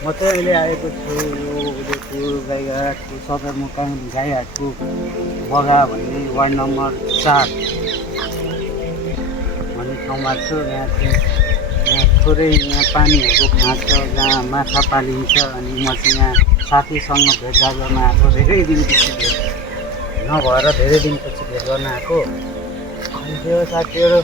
म चाहिँ अहिले आएको छु यो उदयपुर गाईघाटको सदरमुकाम गाईघाटको बगा भन्ने वार्ड नम्बर 4 भन्ने ठाउँमा छु। यहाँ थोरै यहाँ पानीहरूको खाँच छ जहाँ माछा पालिन्छ। अनि म चाहिँ यहाँ साथीसँग भेटघाट गर्न आएको, धेरै दिनपछि भेट नभएर धेरै दिनपछि भेट गर्न आएको। अनि त्यो साथीहरू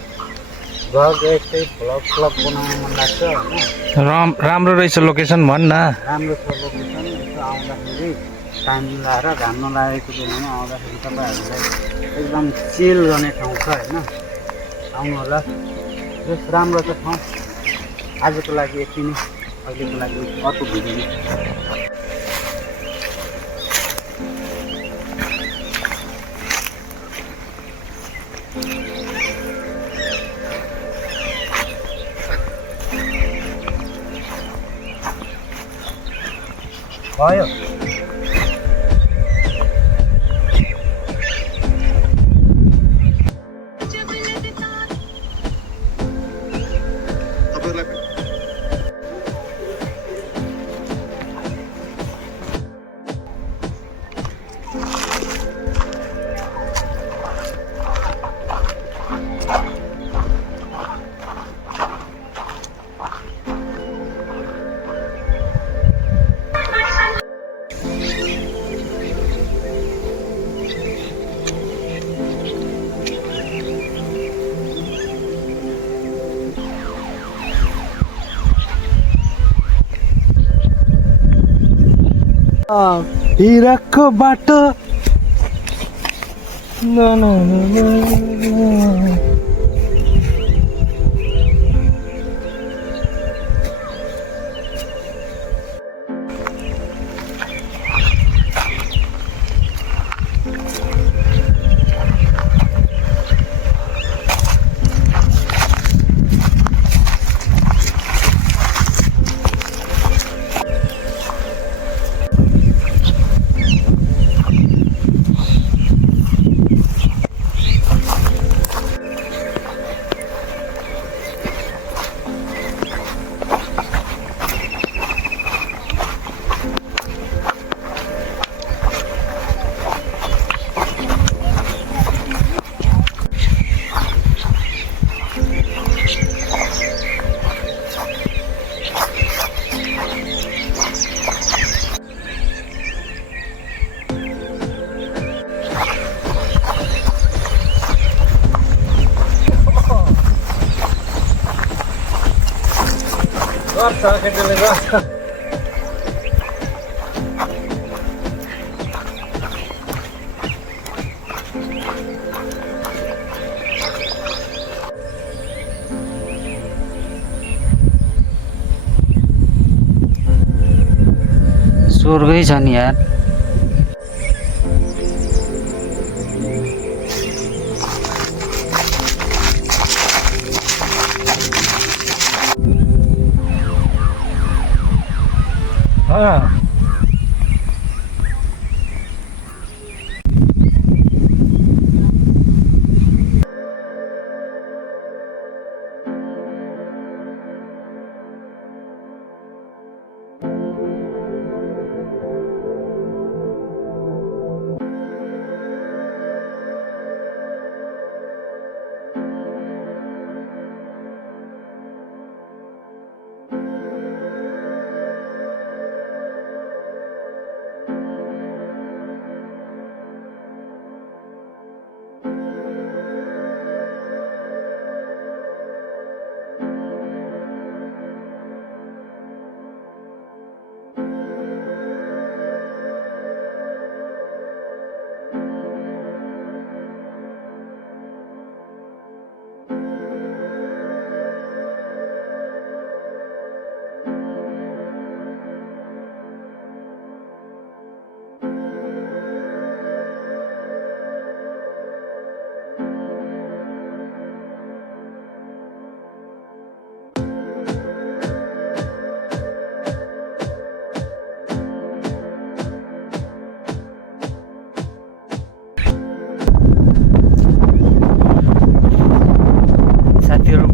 भ्लग यस्तै भ्लग बनाउनु मन लाग्छ होइन। राम्रो रहेछ लोकेसन भन् न। राम्रो छ लोकेसन। यसो आउँदाखेरि टाइम मिलाएर घाम नलागेको बेलामा आउँदाखेरि तपाईँहरूलाई एकदम चिल गर्ने ठाउँ छ होइन, आउनु होला। जस राम्रो छ ठाउँ। आजको लागि यति नै, अहिलेको लागि अर्को भिडियोमा। भयो हिराको बाटो गर्छ केटीले गर्छ। स्वर्गै छ नि यार।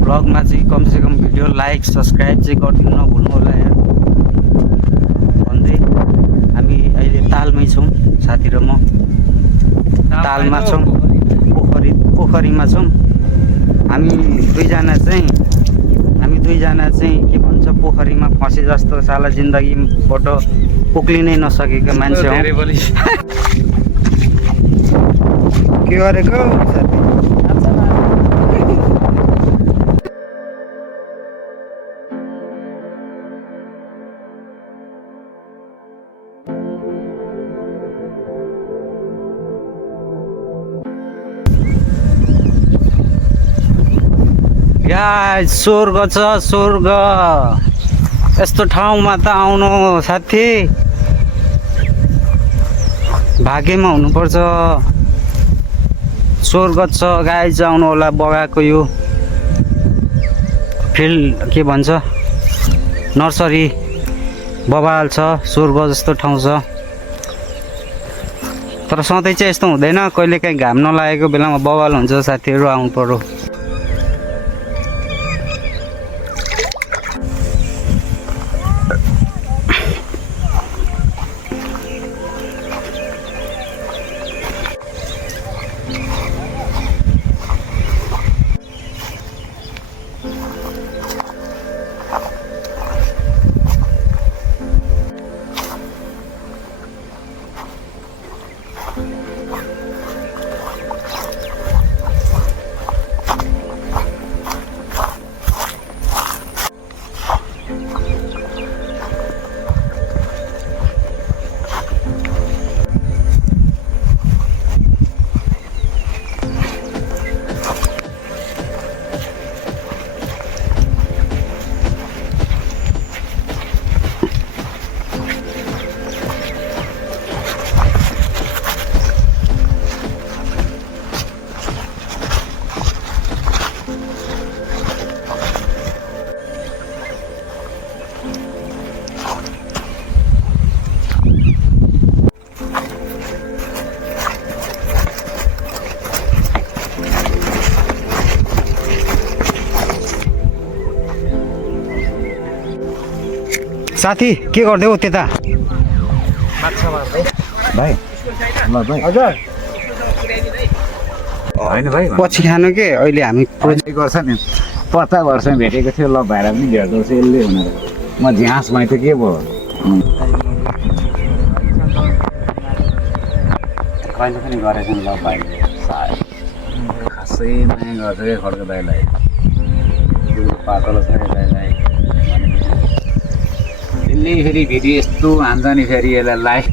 ब्लगमा चाहिँ कमसेकम भिडियो लाइक सब्सक्राइब चाहिँ गरिदिनु नभुल्नु होला यार। तालमै छौँ साथी र म तालमा छौँ पोखरीमा छौँ हामी दुईजना चाहिँ के भन्छ पोखरीमा फँसे जस्तो साला जिन्दगीबाट उक्लिनै नसकेको मान्छे हौ के गरेको साथी गाइस स्वर्ग छ स्वर्ग यस्तो ठाउँमा त आउनु साथी भाग्यमा हुनुपर्छ स्वर्ग छ गाइस आउनु होला बगाएको यो फिल्ड के भन्छ नर्सरी बबाल छ स्वर्ग जस्तो ठाउँ छ तर सधैँ चाहिँ यस्तो हुँदैन कहिलेकाहीँ घाम नलागेको बेलामा बबाल हुन्छ साथीहरू आउनु पर्यो साथी के गर्दै हो त्यता भाइ ल भाइ हजुर होइन भाइ पछि खानु के अहिले हामी प्रोजेक्ट गर्छ नि 50 वर्षमा भेटेको थियो ल भाइरा पनि भेट्दो रहेछ यसले भनेर म झ्यास भएँ त के भयो कहिले पनि गरेको ल भाइ खासै माया गर्छ क्या खड्को दाइलाई पातलो छ दाइलाई यसले फेरि भिडियो यस्तो हान्छ नि फेरि यसलाई लाइफ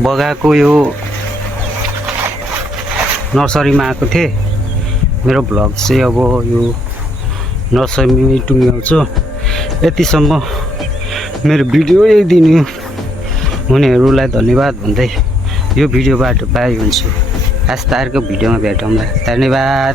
बगाएको यो नर्सरीमा आएको थिएँ मेरो भ्लग चाहिँ अब यो नर्सरीमै टुङ्ग्याउँछु यतिसम्म मेरो भिडियो हेरिदिनु हुनेहरूलाई धन्यवाद भन्दै यो भिडियोबाट बाई हुन्छु आजको भिडियोमा भेटौँला धन्यवाद।